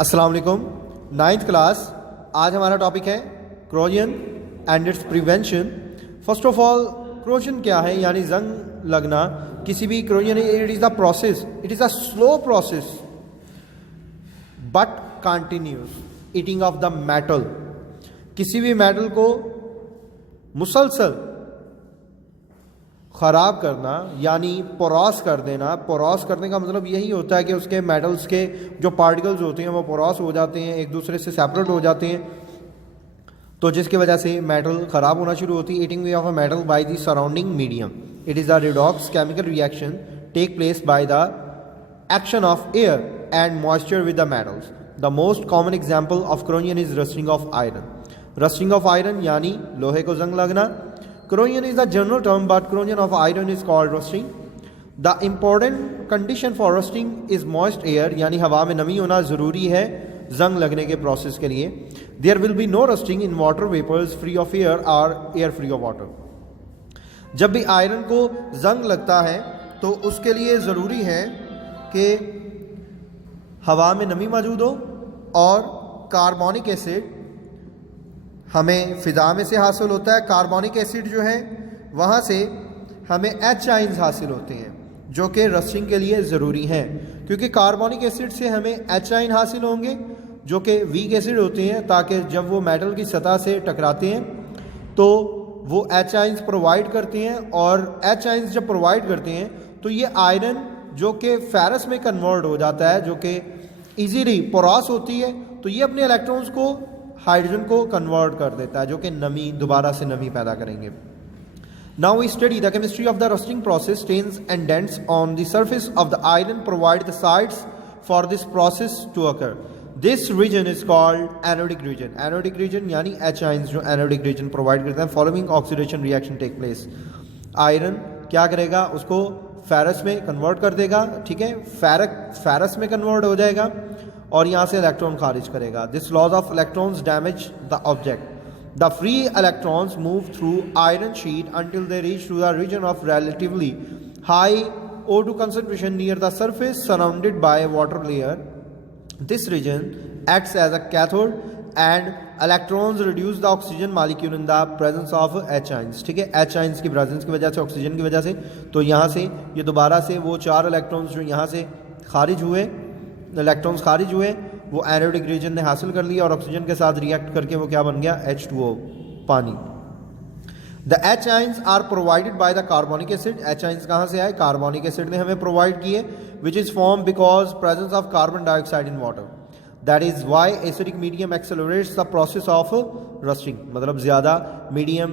अस्सलाम वालेकुम। 9th class, आज हमारा टॉपिक है corrosion and it's prevention. First of all, corrosion क्या है, यानी जंग लगना। किसी भी corrosion, it is the process, it is a slow process but continuous eating of the metal. किसी भी मेटल को मुसलसल ख़राब करना यानी पोरॉस कर देना। पोरॉस करने का मतलब यही होता है कि उसके मेटल्स के जो पार्टिकल्स होते हैं वो पोरॉस हो जाते हैं, एक दूसरे से सेपरेट हो जाते हैं, तो जिसकी वजह से मेटल ख़राब होना शुरू होती है। Eating way of a metal by the surrounding medium, it is a redox chemical reaction take place by the action of air and moisture with the metals. The most common example of corrosion is rusting of iron. Rusting of iron यानी लोहे को जंग लगना। Corrosion is the general term, but corrosion of iron is called rusting. The important condition for rusting is moist air, यानी हवा में नमी होना ज़रूरी है जंग लगने के प्रोसेस के लिए। There will be no rusting in water vapors free of air or air free of water. जब भी आयरन को जंग लगता है तो उसके लिए ज़रूरी है कि हवा में नमी मौजूद हो और कार्बोनिक एसिड हमें फ़िज़ा में से हासिल होता है। कार्बोनिक एसिड जो है वहाँ से हमें एच आइंस हासिल होते हैं जो कि रस्टिंग के लिए ज़रूरी हैं, क्योंकि कार्बोनिक एसिड से हमें एच आइन हासिल होंगे जो कि वीक एसिड होते हैं, ताकि जब वो मेटल की सतह से टकराते हैं तो वो एच आइंस प्रोवाइड करते हैं, और एच आइंस जब प्रोवाइड करते हैं तो ये आयरन जो कि फेरस में कन्वर्ट हो जाता है, जो कि ईजीली पोरॉस होती है, तो ये अपने इलेक्ट्रॉन्स को हाइड्रोजन को कन्वर्ट कर देता है, जो कि नमी दोबारा से नमी पैदा करेंगे। Now we study the chemistry of the rusting process. Stains and dents on the surface of the iron provide the sites for this process to occur. This region is called anodic region. Anodic region यानी H ions जो anodic region provide करते हैं। Following oxidation reaction take place. Iron क्या करेगा, उसको ferrous में convert कर देगा, ठीक है, फेरस में कन्वर्ट हो जाएगा और यहाँ से इलेक्ट्रॉन खारिज करेगा। This loss of electrons damage the object. The free electrons move through iron sheet until they reach to the region of relatively high O2 concentration near the surface surrounded by water layer. This region acts as a cathode and electrons reduce the oxygen molecule in the presence of H ions। ठीक है, H ions की presence की वजह से, oxygen की वजह से, तो यहाँ से ये दोबारा से वो 4 इलेक्ट्रॉन्स जो यहाँ से खारिज हुए, इलेक्ट्रॉन्स खारिज हुए, वो एनोडिक रीजन ने हासिल कर लिया और ऑक्सीजन के साथ रिएक्ट करके वो क्या बन गया, H2O, पानी। The H ions are provided by the carbonic acid. H ions कहाँ से आए, कार्बोनिक एसिड ने हमें प्रोवाइड किए, which is form because presence of carbon dioxide in water. That is why acidic medium accelerates the process of rusting. मतलब ज़्यादा medium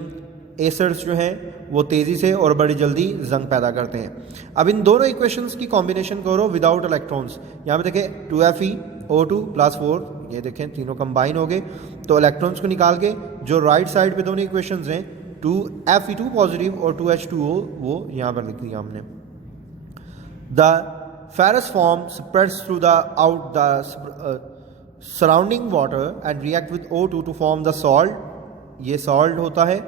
acids जो हैं वो तेज़ी से और बड़ी जल्दी जंग पैदा करते हैं। अब इन दोनों इक्वेशंस की कॉम्बिनेशन करो विदाउट इलेक्ट्रॉन्स। यहाँ पे देखें 2Fe(O2) + 4, ये देखें तीनों कंबाइन हो गए, तो इलेक्ट्रॉन्स को निकाल के जो राइट साइड पे दोनों इक्वेशंस हैं 2Fe2 पॉजिटिव और 2H2O, वो यहाँ पर लिख दिया हमने। The ferrous form spreads through the out the surrounding water and react with O2 to form the salt. ये सॉल्ट होता है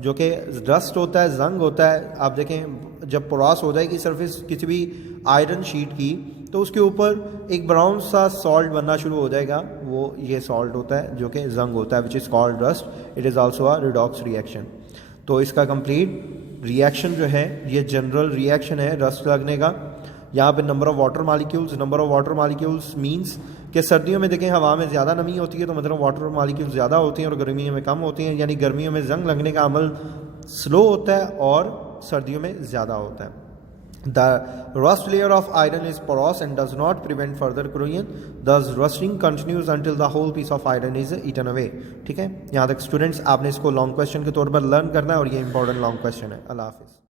जो कि रस्ट होता है, जंग होता है। आप देखें जब पोरॉस हो जाएगी सरफेस किसी भी आयरन शीट की, तो उसके ऊपर एक ब्राउन सा सॉल्ट बनना शुरू हो जाएगा, वो ये सॉल्ट होता है जो कि जंग होता है, which is called rust. It is also a redox reaction. तो इसका कंप्लीट रिएक्शन जो है ये जनरल रिएक्शन है रस्ट लगने का। यहाँ पे number of water molecules means कि सर्दियों में देखें हवा में ज़्यादा नमी होती है, तो मतलब वाटर मालिक्यूल्स ज़्यादा होती हैं और गर्मियों में कम होती हैं, यानी गर्मियों में जंग लगने का अमल स्लो होता है और सर्दियों में ज़्यादा होता है। The rust layer of iron is porous and does not prevent further corrosion, thus rusting continues until the whole piece of iron is eaten away. ठीक है, यहाँ तक स्टूडेंट्स आपने इसको लॉन्ग क्वेश्चन के तौर पर लर्न करना है और ये इंपॉर्टेंट लॉन्ग क्वेश्चन है। अल्लाह हाफिज़।